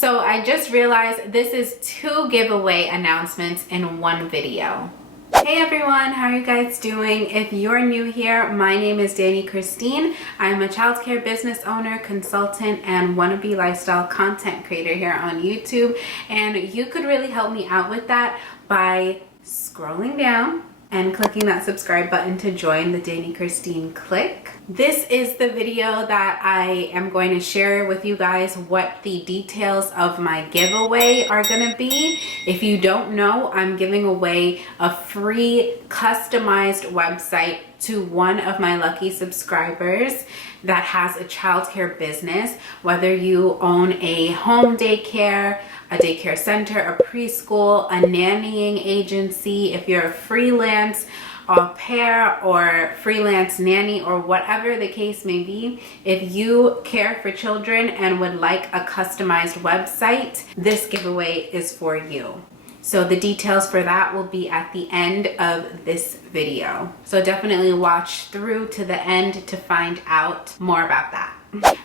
So I just realized this is 2 giveaway announcements in one video. Hey everyone, how are you guys doing? If you're new here, my name is Danny Christine. I'm a childcare business owner, consultant, and wannabe lifestyle content creator here on YouTube. And you could really help me out with that by scrolling down and clicking that subscribe button to join the Danny Christine clique. This is the video that I am going to share with you guys what the details of my giveaway are gonna be. If you don't know, I'm giving away a free customized website to one of my lucky subscribers that has a childcare business. Whether you own a home daycare, a daycare center, a preschool, a nannying agency, if you're a freelance au pair or freelance nanny or whatever the case may be, if you care for children and would like a customized website, this giveaway is for you. So the details for that will be at the end of this video. So definitely watch through to the end to find out more about that.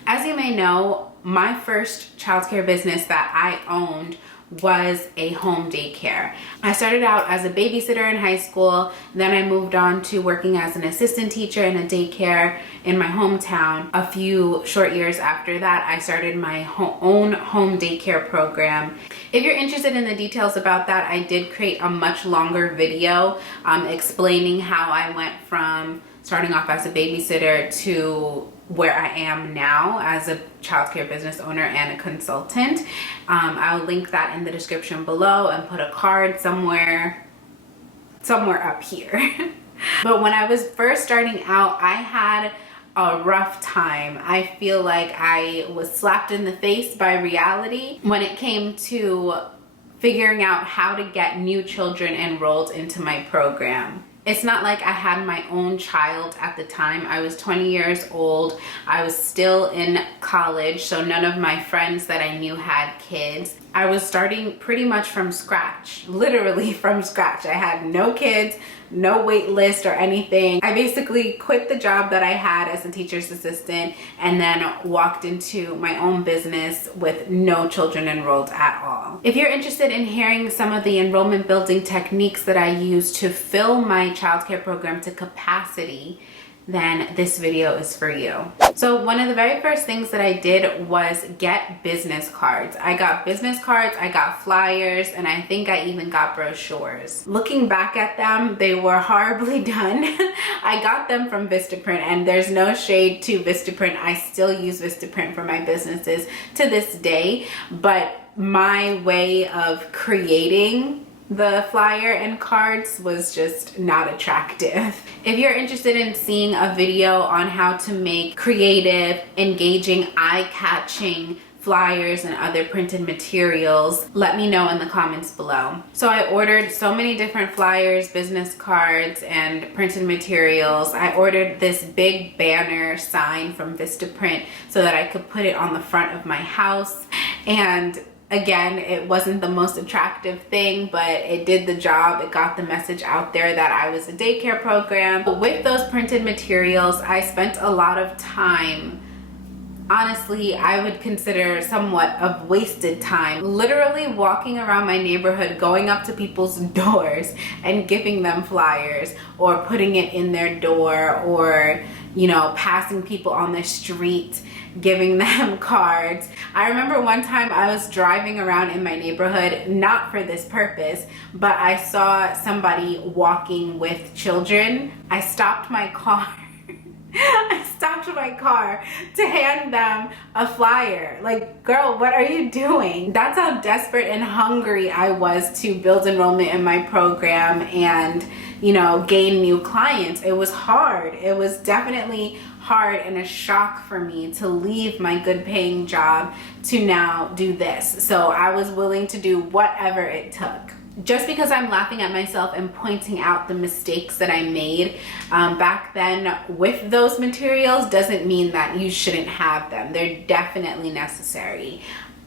As you may know, my first childcare business that I owned was a home daycare. I started out as a babysitter in high school, then I moved on to working as an assistant teacher in a daycare in my hometown. A few short years after that, I started my own home daycare program. If you're interested in the details about that, I did create a much longer video explaining how I went from starting off as a babysitter to where I am now as a childcare business owner and a consultant. I'll link that in the description below and put a card somewhere up here. But when I was first starting out, I had a rough time. I feel like I was slapped in the face by reality when it came to figuring out how to get new children enrolled into my program. It's not like I had my own child at the time. I was 20 years old. I was still in college, so none of my friends that I knew had kids. I was starting pretty much from scratch, literally from scratch. I had no kids, no wait list or anything. I basically quit the job that I had as a teacher's assistant and then walked into my own business with no children enrolled at all. If you're interested in hearing some of the enrollment building techniques that I use to fill my childcare program to capacity, then this video is for you. So one of the very first things that I did was get business cards. I got business cards, I got flyers, and I think I even got brochures. Looking back at them, they were horribly done. I got them from Vistaprint, and there's no shade to Vistaprint. I still use Vistaprint for my businesses to this day, but my way of creating the flyer and cards was just not attractive. If you're interested in seeing a video on how to make creative, engaging, eye-catching flyers and other printed materials, let me know in the comments below. So I ordered so many different flyers, business cards, and printed materials. I ordered this big banner sign from Vistaprint so that I could put it on the front of my house. And again, it wasn't the most attractive thing, but it did the job. It got the message out there that I was a daycare program. With those printed materials, I spent a lot of time, honestly, I would consider somewhat of wasted time, literally walking around my neighborhood, going up to people's doors and giving them flyers or putting it in their door, or, you know, passing people on the street, giving them cards. I remember one time I was driving around in my neighborhood, not for this purpose, but I saw somebody walking with children. I stopped my car. I stopped my car to hand them a flyer. Like, girl, what are you doing? That's how desperate and hungry I was to build enrollment in my program and, you know, gain new clients. It was hard. It was definitely hard and a shock for me to leave my good paying job to now do this. So I was willing to do whatever it took. Just because I'm laughing at myself and pointing out the mistakes that I made back then with those materials doesn't mean that you shouldn't have them. They're definitely necessary.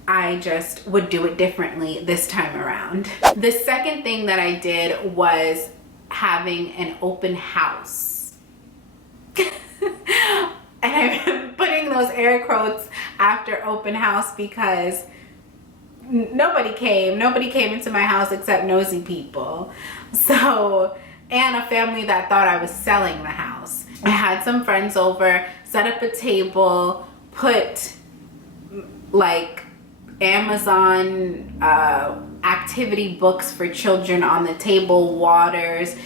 I just would do it differently this time around. The second thing that I did was having an open house. And I'm putting those air quotes after open house because nobody came into my house except nosy people. So, and a family that thought I was selling the house. I had some friends over, set up a table, put like Amazon activity books for children on the table, waters,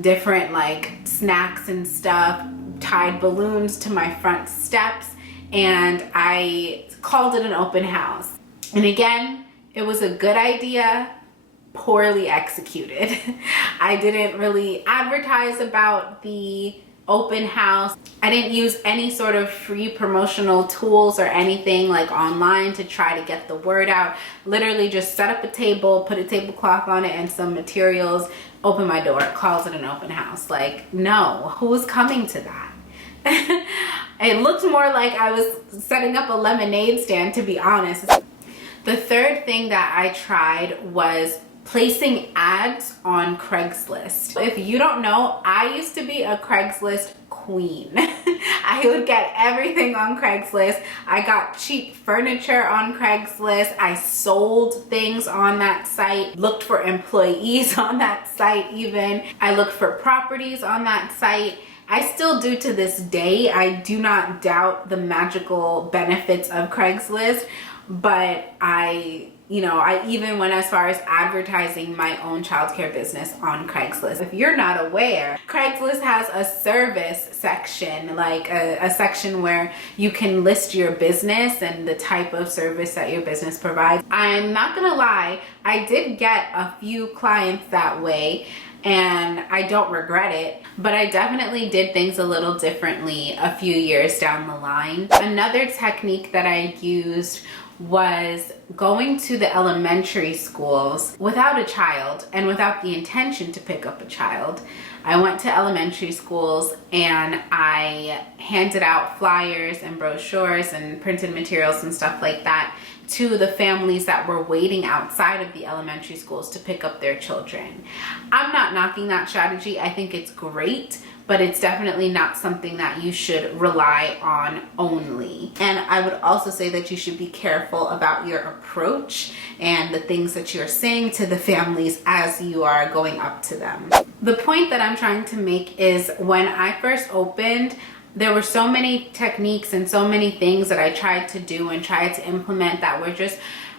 different like snacks and stuff, tied balloons to my front steps, and I called it an open house. And again, it was a good idea, poorly executed. I didn't really advertise about the open house. I didn't use any sort of free promotional tools or anything like online to try to get the word out. Literally just set up a table, put a tablecloth on it and some materials, open my door, calls it an open house. Like, no, who's coming to that? It looked more like I was setting up a lemonade stand, to be honest. The third thing that I tried was placing ads on Craigslist. If you don't know, I used to be a Craigslist queen. I would get everything on Craigslist. I got cheap furniture on Craigslist. I sold things on that site, looked for employees on that site even. I looked for properties on that site. I still do to this day. I do not doubt the magical benefits of Craigslist, but I even went as far as advertising my own childcare business on Craigslist. If you're not aware, Craigslist has a service section, like a section where you can list your business and the type of service that your business provides. I'm not gonna lie, I did get a few clients that way, and I don't regret it, but I definitely did things a little differently a few years down the line. Another technique that I used was going to the elementary schools without a child and without the intention to pick up a child. I went to elementary schools and I handed out flyers and brochures and printed materials and stuff like that to the families that were waiting outside of the elementary schools to pick up their children. I'm not knocking that strategy. I think it's great, but it's definitely not something that you should rely on only. And I would also say that you should be careful about your approach and the things that you're saying to the families as you are going up to them. The point that I'm trying to make is when I first opened, there were so many techniques and so many things that I tried to do and tried to implement that were just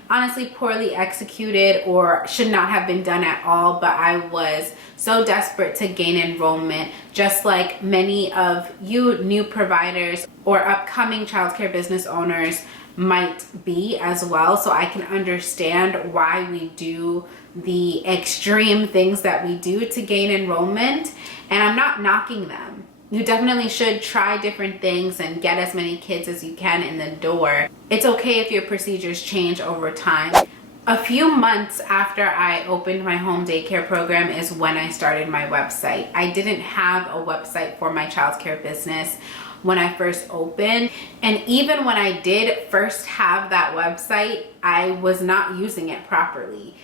honestly poorly executed or should not have been done at all, but I was so desperate to gain enrollment, just like many of you new providers or upcoming childcare business owners might be as well. So I can understand why we do the extreme things that we do to gain enrollment, and I'm not knocking them. You definitely should try different things and get as many kids as you can in the door. It's okay if your procedures change over time. A few months after I opened my home daycare program is when I started my website. I didn't have a website for my childcare business when I first opened. And even when I did first have that website, I was not using it properly.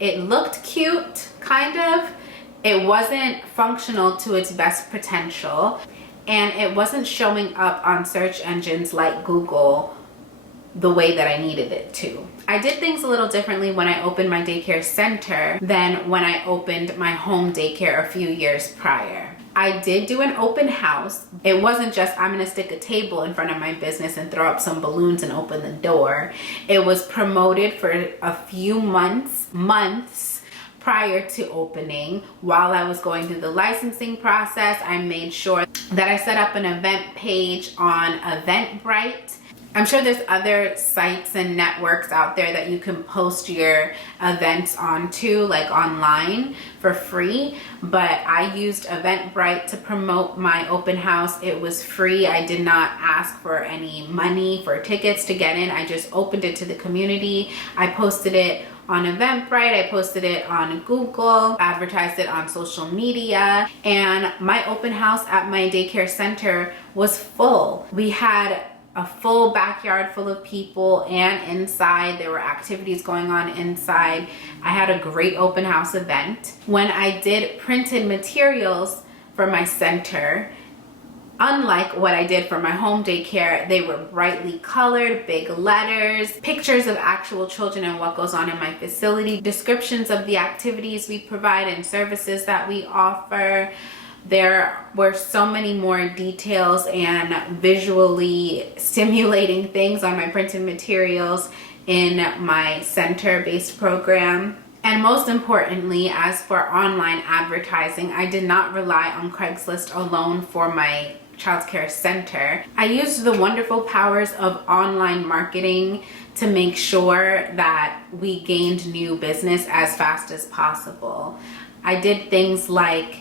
It looked cute, kind of. It wasn't functional to its best potential, and it wasn't showing up on search engines like Google the way that I needed it to. I did things a little differently when I opened my daycare center than when I opened my home daycare a few years prior. I did do an open house. It wasn't just I'm gonna stick a table in front of my business and throw up some balloons and open the door. It was promoted for a few months prior to opening. While I was going through the licensing process, I made sure that I set up an event page on Eventbrite. I'm sure there's other sites and networks out there that you can post your events onto, like online for free, but I used Eventbrite to promote my open house. It was free. I did not ask for any money for tickets to get in. I just opened it to the community. I posted it on Eventbrite, I posted it on Google, advertised it on social media, and my open house at my daycare center was full. We had a full backyard full of people, and inside there were activities going on inside. I had a great open house event. When I did printed materials for my center, Unlike what I did for my home daycare, they were brightly colored, big letters, pictures of actual children and what goes on in my facility, descriptions of the activities we provide and services that we offer. There were so many more details and visually stimulating things on my printed materials in my center-based program. And most importantly, as for online advertising, I did not rely on Craigslist alone for my childcare center. I used the wonderful powers of online marketing to make sure that we gained new business as fast as possible. I did things like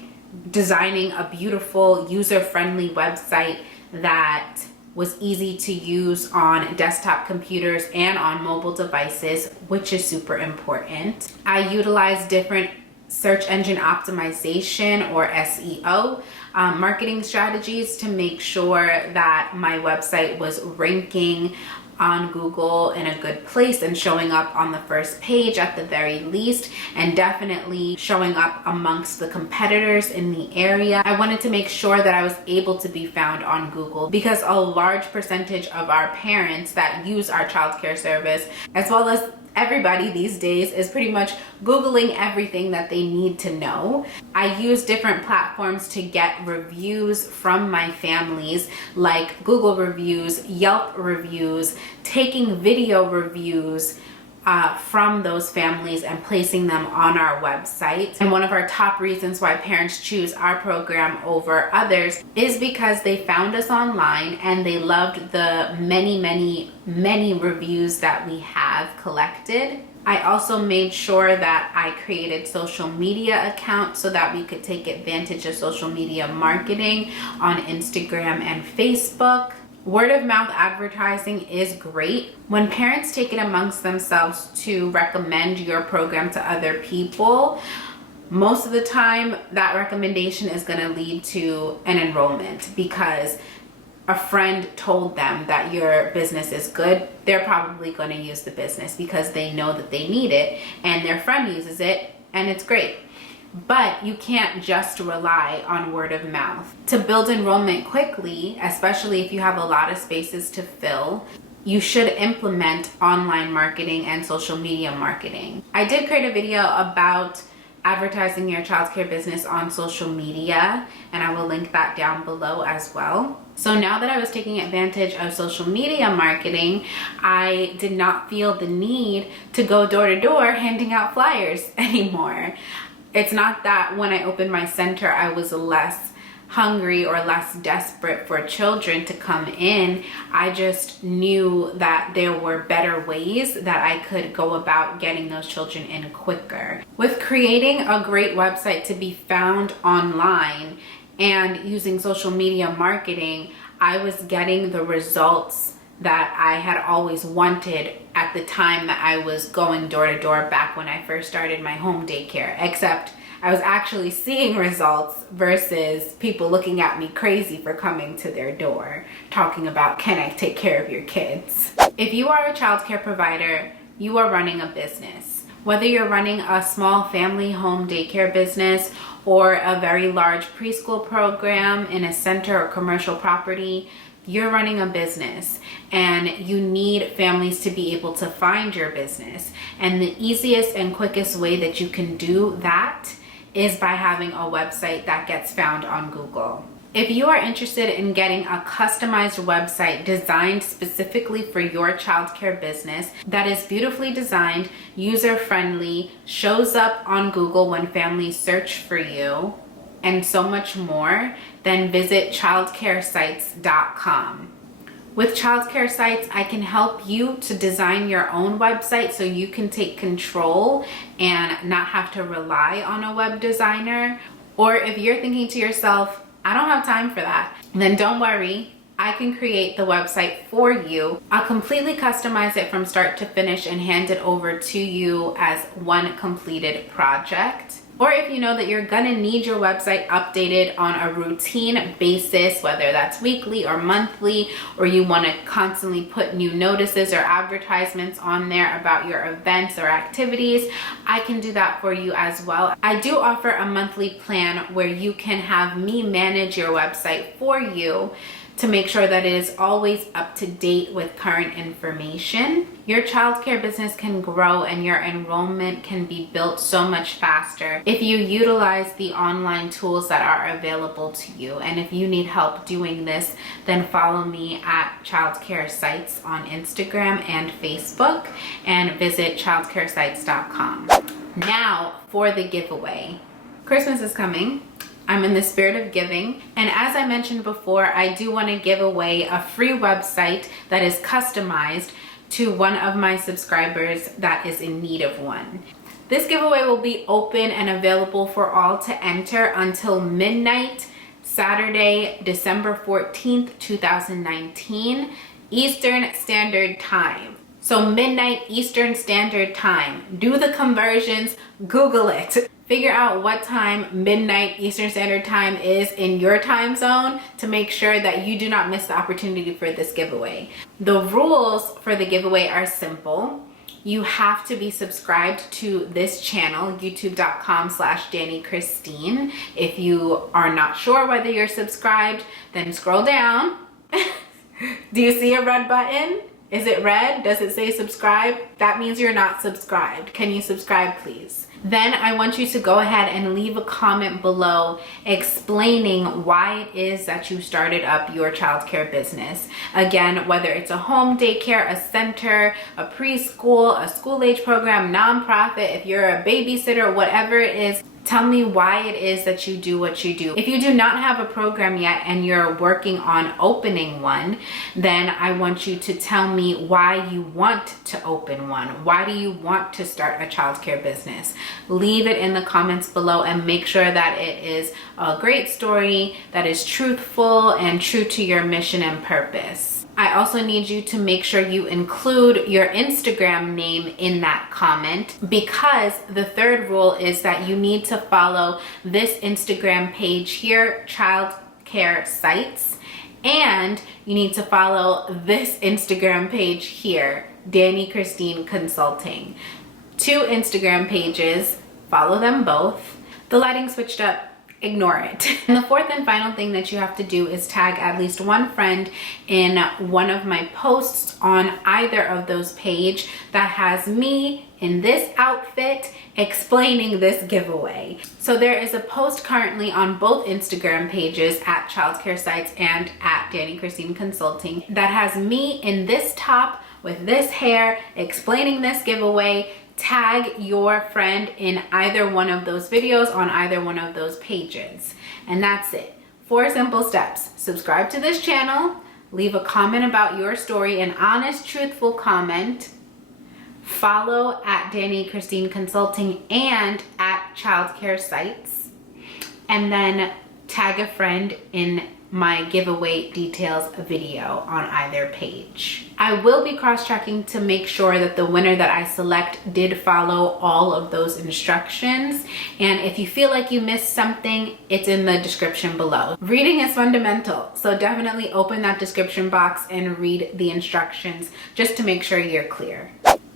designing a beautiful, user-friendly website that was easy to use on desktop computers and on mobile devices, which is super important. I utilized different search engine optimization, or SEO, marketing strategies to make sure that my website was ranking on Google in a good place and showing up on the first page at the very least, and definitely showing up amongst the competitors in the area. I wanted to make sure that I was able to be found on Google because a large percentage of our parents that use our childcare service, as well as everybody these days, is pretty much Googling everything that they need to know. I use different platforms to get reviews from my families, like Google reviews, Yelp reviews, taking video reviews from those families and placing them on our website. And one of our top reasons why parents choose our program over others is because they found us online and they loved the many reviews that we have collected. I also made sure that I created social media accounts so that we could take advantage of social media marketing on Instagram and Facebook. Word of mouth advertising is great. When parents take it amongst themselves to recommend your program to other people, most of the time that recommendation is going to lead to an enrollment because a friend told them that your business is good. They're probably going to use the business because they know that they need it, and their friend uses it and it's great. But you can't just rely on word of mouth. To build enrollment quickly, especially if you have a lot of spaces to fill, you should implement online marketing and social media marketing. I did create a video about advertising your childcare business on social media, and I will link that down below as well. So now that I was taking advantage of social media marketing, I did not feel the need to go door to door handing out flyers anymore. It's not that when I opened my center, I was less hungry or less desperate for children to come in. I just knew that there were better ways that I could go about getting those children in quicker. With creating a great website to be found online and using social media marketing, I was getting the results that I had always wanted at the time that I was going door to door back when I first started my home daycare, except I was actually seeing results versus people looking at me crazy for coming to their door talking about, can I take care of your kids? If you are a childcare provider, you are running a business. Whether you're running a small family home daycare business or a very large preschool program in a center or commercial property, you're running a business and you need families to be able to find your business. And the easiest and quickest way that you can do that is by having a website that gets found on Google. If you are interested in getting a customized website designed specifically for your childcare business that is beautifully designed, user-friendly, shows up on Google when families search for you, and so much more, then visit childcaresites.com. With Childcare Sites, I can help you to design your own website so you can take control and not have to rely on a web designer. Or if you're thinking to yourself, I don't have time for that, then don't worry. I can create the website for you. I'll completely customize it from start to finish and hand it over to you as one completed project. Or if you know that you're gonna need your website updated on a routine basis, whether that's weekly or monthly, or you wanna constantly put new notices or advertisements on there about your events or activities, I can do that for you as well. I do offer a monthly plan where you can have me manage your website for you to make sure that it is always up to date with current information. Your childcare business can grow and your enrollment can be built so much faster if you utilize the online tools that are available to you. And if you need help doing this, then follow me at Childcare Sites on Instagram and Facebook, and visit childcaresites.com. Now for the giveaway. Christmas is coming. I'm in the spirit of giving, and as I mentioned before, I do want to give away a free website that is customized to one of my subscribers that is in need of one. This giveaway will be open and available for all to enter until midnight, Saturday, December 14th, 2019, Eastern Standard Time. So midnight Eastern Standard Time. Do the conversions, Google it. Figure out what time midnight Eastern Standard Time is in your time zone to make sure that you do not miss the opportunity for this giveaway. The rules for the giveaway are simple. You have to be subscribed to this channel, youtube.com/DannyChristine. If you are not sure whether you're subscribed, then scroll down. Do you see a red button? Is it red? Does it say subscribe? That means you're not subscribed. Can you subscribe, please? Then I want you to go ahead and leave a comment below explaining why it is that you started up your childcare business. Again, whether it's a home daycare, a center, a preschool, a school age program, nonprofit, if you're a babysitter, whatever it is, tell me why it is that you do what you do. If you do not have a program yet and you're working on opening one, then I want you to tell me why you want to open one. Why do you want to start a childcare business? Leave it in the comments below and make sure that it is a great story that is truthful and true to your mission and purpose. I also need you to make sure you include your Instagram name in that comment, because the third rule is that you need to follow this Instagram page here, Childcare Sites, and you need to follow this Instagram page here, Danny Christine Consulting. 2 Instagram pages, follow them both. The lighting switched up. Ignore it. And the fourth and final thing that you have to do is tag at least one friend in one of my posts on either of those pages that has me in this outfit explaining this giveaway. So there is a post currently on both Instagram pages at Childcare Sites and at Danny Christine Consulting that has me in this top with this hair explaining this giveaway. Tag your friend in either one of those videos on either one of those pages. And that's it. 4 simple steps. Subscribe to this channel, leave a comment about your story, an honest, truthful comment, follow at Danny Christine Consulting and at Childcare Sites, and then tag a friend in my giveaway details video on either page. I will be cross-checking to make sure that the winner that I select did follow all of those instructions. And if you feel like you missed something, it's in the description below. Reading is fundamental, so definitely open that description box and read the instructions just to make sure you're clear.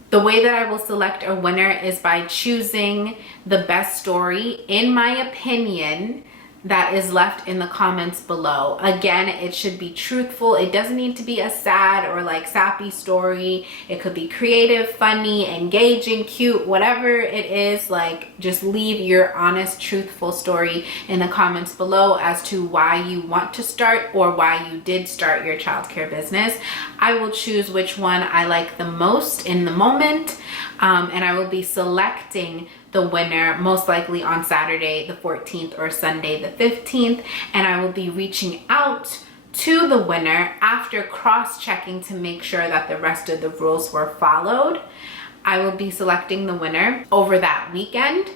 The way that I will select a winner is by choosing the best story, in my opinion, that is left in the comments below. Again, it should be truthful. It doesn't need to be a sad or like sappy story. It could be creative, funny, engaging, cute, whatever it is. Like, just leave your honest, truthful story in the comments below as to why you want to start or why you did start your childcare business. I will choose which one I like the most in the moment, and I will be selecting the winner most likely on Saturday the 14th or Sunday the 15th, and I will be reaching out to the winner after cross-checking to make sure that the rest of the rules were followed. I will be selecting the winner over that weekend,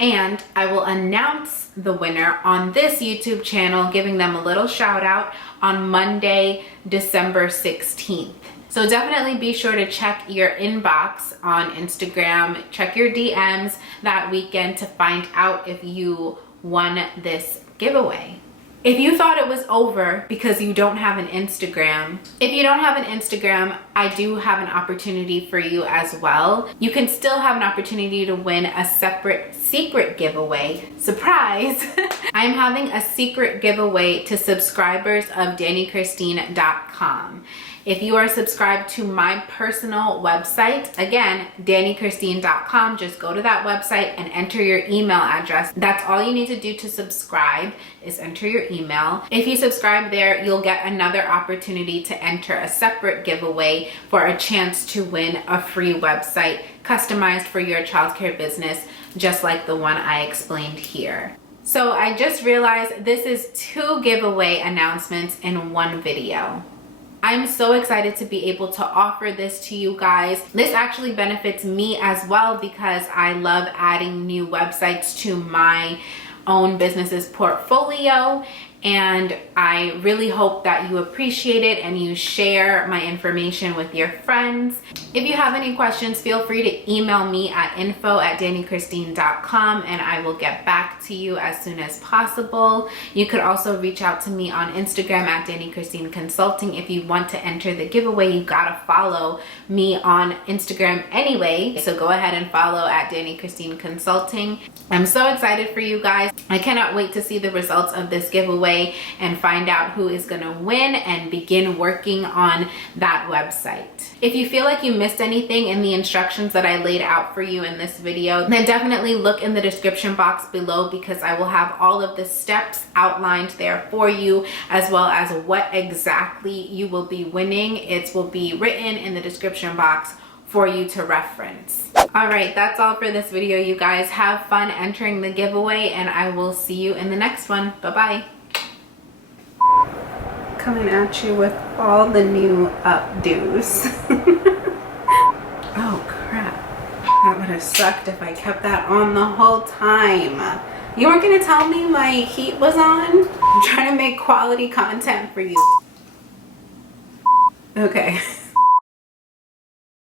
and I will announce the winner on this YouTube channel, giving them a little shout out on Monday, December 16th. So definitely be sure to check your inbox on Instagram, check your DMs that weekend to find out if you won this giveaway. If you thought it was over because you don't have an Instagram, if you don't have an Instagram, I do have an opportunity for you as well. You can still have an opportunity to win a separate secret giveaway. Surprise! I'm having a secret giveaway to subscribers of DannyChristine.com. If you are subscribed to my personal website, again, DannyChristine.com, just go to that website and enter your email address. That's all you need to do to subscribe is enter your email. If you subscribe there, you'll get another opportunity to enter a separate giveaway for a chance to win a free website customized for your childcare business, just like the one I explained here. So I just realized this is 2 giveaway announcements in one video. I'm so excited to be able to offer this to you guys. This actually benefits me as well because I love adding new websites to my own business's portfolio, and I really hope that you appreciate it and you share my information with your friends. If you have any questions, feel free to email me at info@DannyChristine.com and I will get back to you as soon as possible. You could also reach out to me on Instagram at DannyChristine Consulting. If you want to enter the giveaway, you gotta follow me on Instagram anyway. So go ahead and follow at DannyChristine Consulting. I'm so excited for you guys. I cannot wait to see the results of this giveaway and find out who is gonna win and begin working on that website. If you feel like you missed anything in the instructions that I laid out for you in this video, then definitely look in the description box below because I will have all of the steps outlined there for you, as well as what exactly you will be winning. It will be written in the description box for you to reference. All right, that's all for this video, you guys. Have fun entering the giveaway and I will see you in the next one. Bye-bye. Coming at you with all the new updos. Oh crap, that would have sucked if I kept that on the whole time. You weren't gonna tell me my heat was on? I'm trying to make quality content for you. Okay.